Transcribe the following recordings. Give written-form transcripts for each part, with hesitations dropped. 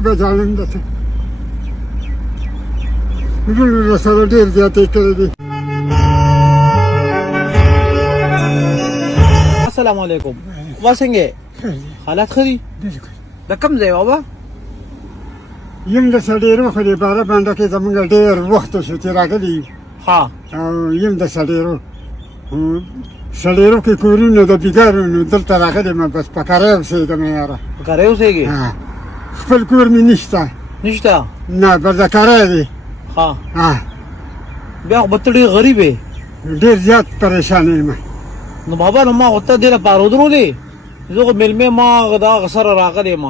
به ظالم ده ته وروڼو راسره ډېر زیاتې کړې دي. السلام علیکم. واسنګه حالات خري د کم ځای بابا؟ یم د سړېرو خو د باره بانډه کې زمونږ ډېر وخت شو چې راغلي. ها او یم د سړېرو کې کورونه د بیګارو نو دلته راغلی یم بس په کری اوسېږم یاره. په کری اوسېږې؟ خپل کور مې نشته. نشته؟ نه بس د کری دی. ها بیا خو به ته ډېر غریب یې. ډېر زیات پریشان یم. نو بابا نو ما خو ته دې لپاره ودرولې زه خو مېلمې ما دغه سره راغلی یم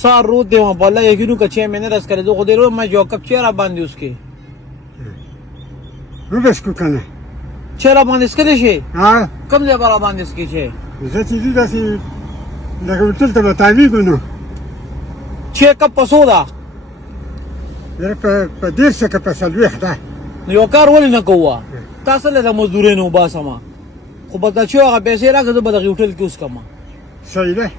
سار رود دی والله یقینو که چی میں نے رس کرے زه خو دې رو ما جو کب چی را باندې اوس کې وبسکو که نه چی را باندې اسکلی شي؟ کم ځای به را باندې اسکې شي؟ زه چې دي داسې لکه هوټل ته به تاویږو نو چی کب په څو ده؟ یاره په 150 که په 40 ده. نو یو کار ولې نه کوو تا څه له د مزدورۍ نه وباسمه خو به ته چې هغه پیسې راکړه زه به دغې هوټل کې اوس کړمه. صحیح ده.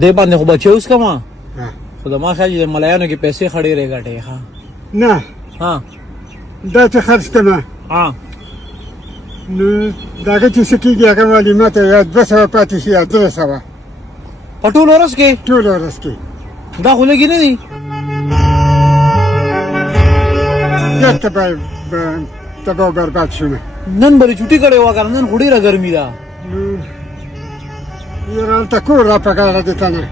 دې باندې خو بچې اوس کړمه خو د ما خیال چې د ملایانو کې پیسې ښه ډېرې ګټې ښه نه دا چې خرڅ کړمه نو د هغه چې څه کېږي هغه والي ما ته یا 200 پاتې شي یا 300 په ټول ورځ کې؟ ټول ورځ کې. دا خو لږې نه دي. بیا تباه و برباد شومه. نن به دې چوټي کړې وه که نه نن خو ډېره ګرمي ده. نو یاره هلته کور را په غاړه دی که نه؟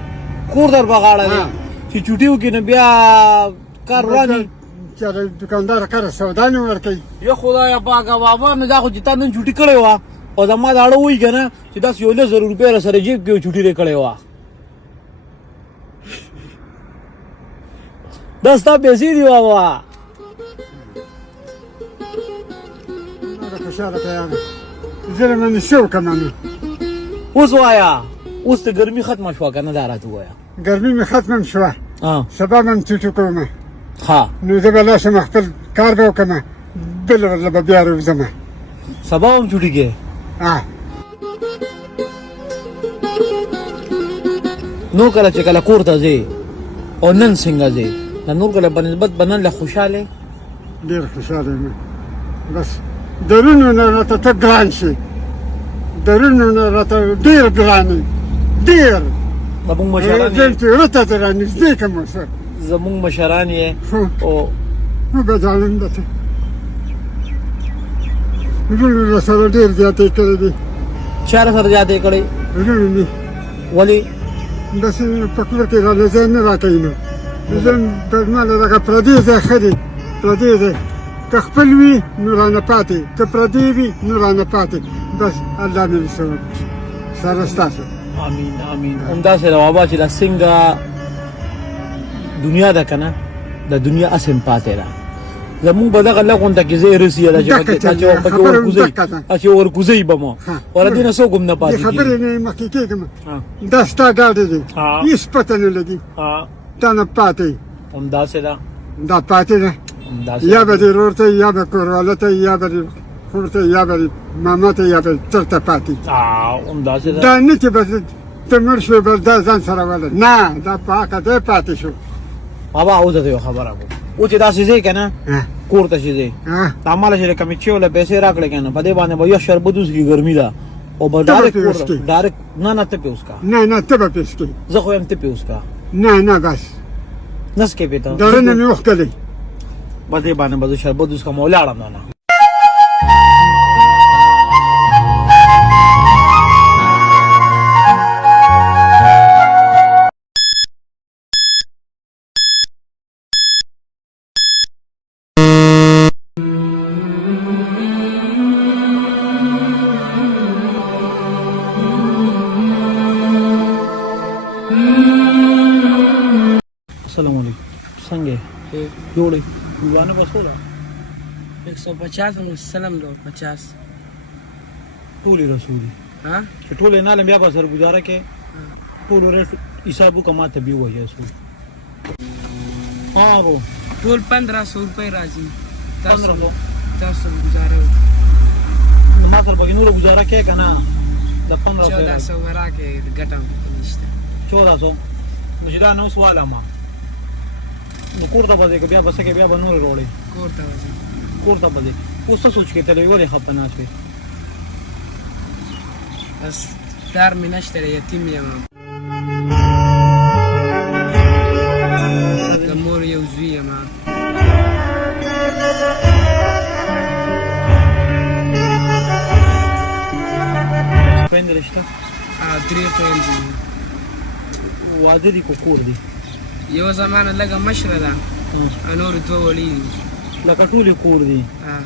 کور در په غاړه دی چې چوټي وکړي نو بیا کار روان چېرې دوکاندار کره سودا نه ورکوي. یا خدایه پاکه بابا نو دا خو چې تا نن چوټي کړې وه او زما دا اړه وایي که نه چې داسې 11,000 روپۍ را سره جیب کې چوټي دې کړې وه دا ستا پیسې دي بابا. خوشحاله که یاره زه له منې څه وکړمه نو اوس وایه اوس د ګرمي ختمه شوه که نه دا راته ووایه. ګرمي مې ختمه شوه سبا به م ټوټو کومه نو زه به لاړ شم خپل کار به وکړمه بله ورځ به بیا راوځمه. سبا هم چوټي کې؟ نو کله چې کله کور ته ځې او نن څنګه ځې د نور کله په نسبت به نن له خوشحاله ډېر خوشحاله یم. بس درونو نه راته ته ګران شي درونو نه راته ډېر ګران یې ډېر. زمونږ مشران زه چې ورته ته را نږدې کړم ورسره زمونږ مشران یې او به ظالم ده ته وروڼو راسره ډېر زیاتې کړې دي. چا راسره زیاتې کړې؟ وروڼو مې ولې؟ داسې په کور کې راله ځای نه راکوي نو زه ما له دغه پردي ځای ښه دی پردي ځای که خپل وي نو رانه پاتې که پردي وي نو رانه پاتې بس الله مې سره ستاسو. امین امین. همداسې ده بابا چې دا څنګه دنیا ده که نه د دنیا اسم پاتې ده زمونږ به دغه لغونته کې ځای رسي ده چې ورکوزوي به مو وله دې نه څوک هم نه پاتې کېږي. خبرې نه مخکې کېږم دا ستا ګاډی دی هېڅ پته نه لګي تا نه پاتې همداسې ده دا پاتې ده یا به دې ورور ته یا به کورواله ته یا به دې خور ته یا به دې ماما ته یا به تر ته پاتې همداسې ده. دا نه چې به ته مړ شوې به دا ځان سره ولې نه دا په حقه دی پاتې شو. بابا اوس درته یو خبره کوم اوس چې داسې ځې که نه کور ته چې ځې هماله چې د کمې چې وله پیسې راکړې که نه په دې باندې به یو شربت وڅښي ګرمي ده او به ډایرکټ نه ته پې وڅښه نه ته به پې څښې زه خو یم ته پې وڅښه نه بس نه څکې پې ته دړنه مې وښکلی بس دې باندې به زه شربت وڅښم او ولاړم نه السلام علیکم. څنګه جوړې ځوانه بسو ده 150 مسلم دو 50 ټولې رسولي چې ټولې نه بیا به سره گزاره کې ټول ورته حسابو کماته به وایي اسو رو ټول 1500 روپے راځي 1500 تاسو گزاره نو ما سره به نور گزاره کې کنه د 1500 1400 راکې ګټه هم نشته 1400 نو چې دا نو سواله ما نو کور ته به بیا بس کې بیا به نور وروړي کور ته ځم کور ته به اوس څه سوچ کې ته ولې خپه نه شوې بس کار مې نشته یتیم یم د مور یو زوی یم خویندې شته 3 خویندې واده دي کو کور دي یو زمانه لږه مشره ده نور 2 وړي دي لکه ټولې کور دي ها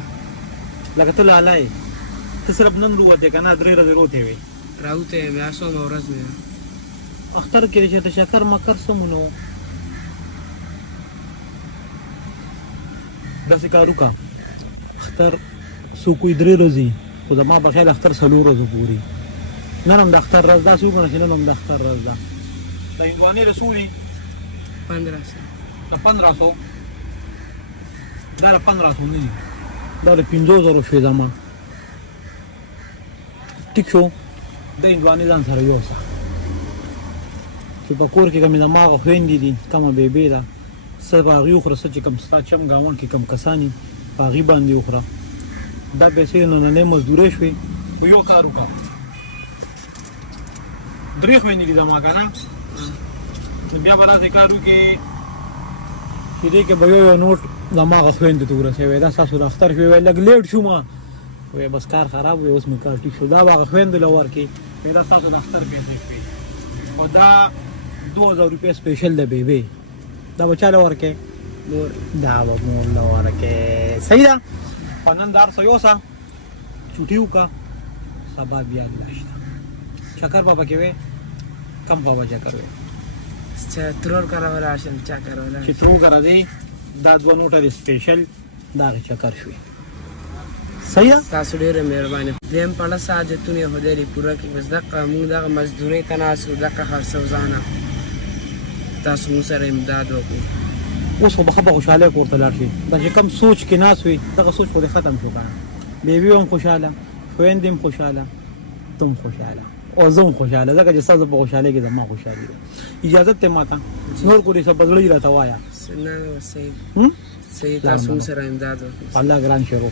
لکه ته لالای ته صرف نن وروته که نه 3 ورځې وروتې وې راوته یم یا څومره ورځ مې ده اختر کې چې ته شکر مکر سمونو داسې کار وکړه اختر څوک وایي 3 ورځې خو زما په خیال اختر 4 ورځو پورې نن هم د اختر ورځ داسې وکړه چې نن هم د اختر ورځ ده د هندوانې رسول دي 1500 د 1500 دا د 1500 نه دي دا د 5000 شوې زما ټیک شو د هندوانې ځان سره یوسه چې په کور کې کومې زما هغه خویندې دي کومه بیبې ده څه به هغې وخوره څه چې کوم ستا چم ګاونډ کې کوم کسان دي په هغې باندې وخوره دا پیسې نننۍ مزدورۍ شوې خو یو کار وکړه 3 خویندې دي زما که نه نو بیا به داسې کار وکړې چې دې کې به یو نوټ زما هغه خویندو ته ورسوي دا ستاسو د اختر شوی لږ لیټ شوم وایي بس کار خراب وی اوس مې کار ټیک شو دا به هغه خویندو له ورکړې وایي دا ستاسو د اختر پیسې شوې خو دا 2000 روپۍ سپیشل د بیبې دا به چا له ورکې دا به مور له ورکې صحیح ده په نن دا هر څه یوسه چوټي وکړه سبا بیا ګلا شته چکر به پکې وې کم خوا به چکر وې ترور کرا راشم چا کرا چې ترور کرا دی دا 2 نوټه دی سپیشل دا چکر شوې صحیح تاسو ډېره مهرباني دیم په لاسه حاجتونه هدري پوره کې بس دغه موږ دغه مزدوري تناسو دغه خرڅو ځانه تاسو موږ سره امداد وکړو اوس خو به خوشاله کوته لاړ شي دا چې کم سوچ کې ناس وي دغه سوچ خو ختم شو کنه بیبي هم خوشاله خويندې هم خوشاله تم خوشاله او زه خوشاله ځکه چې تاسو په خوشاله کې زما خوشالي ده اجازه ته ماته نور کولی څه بدلې راته وایا نه صحیح تاسو سره امداد وکړو الله ګران شروع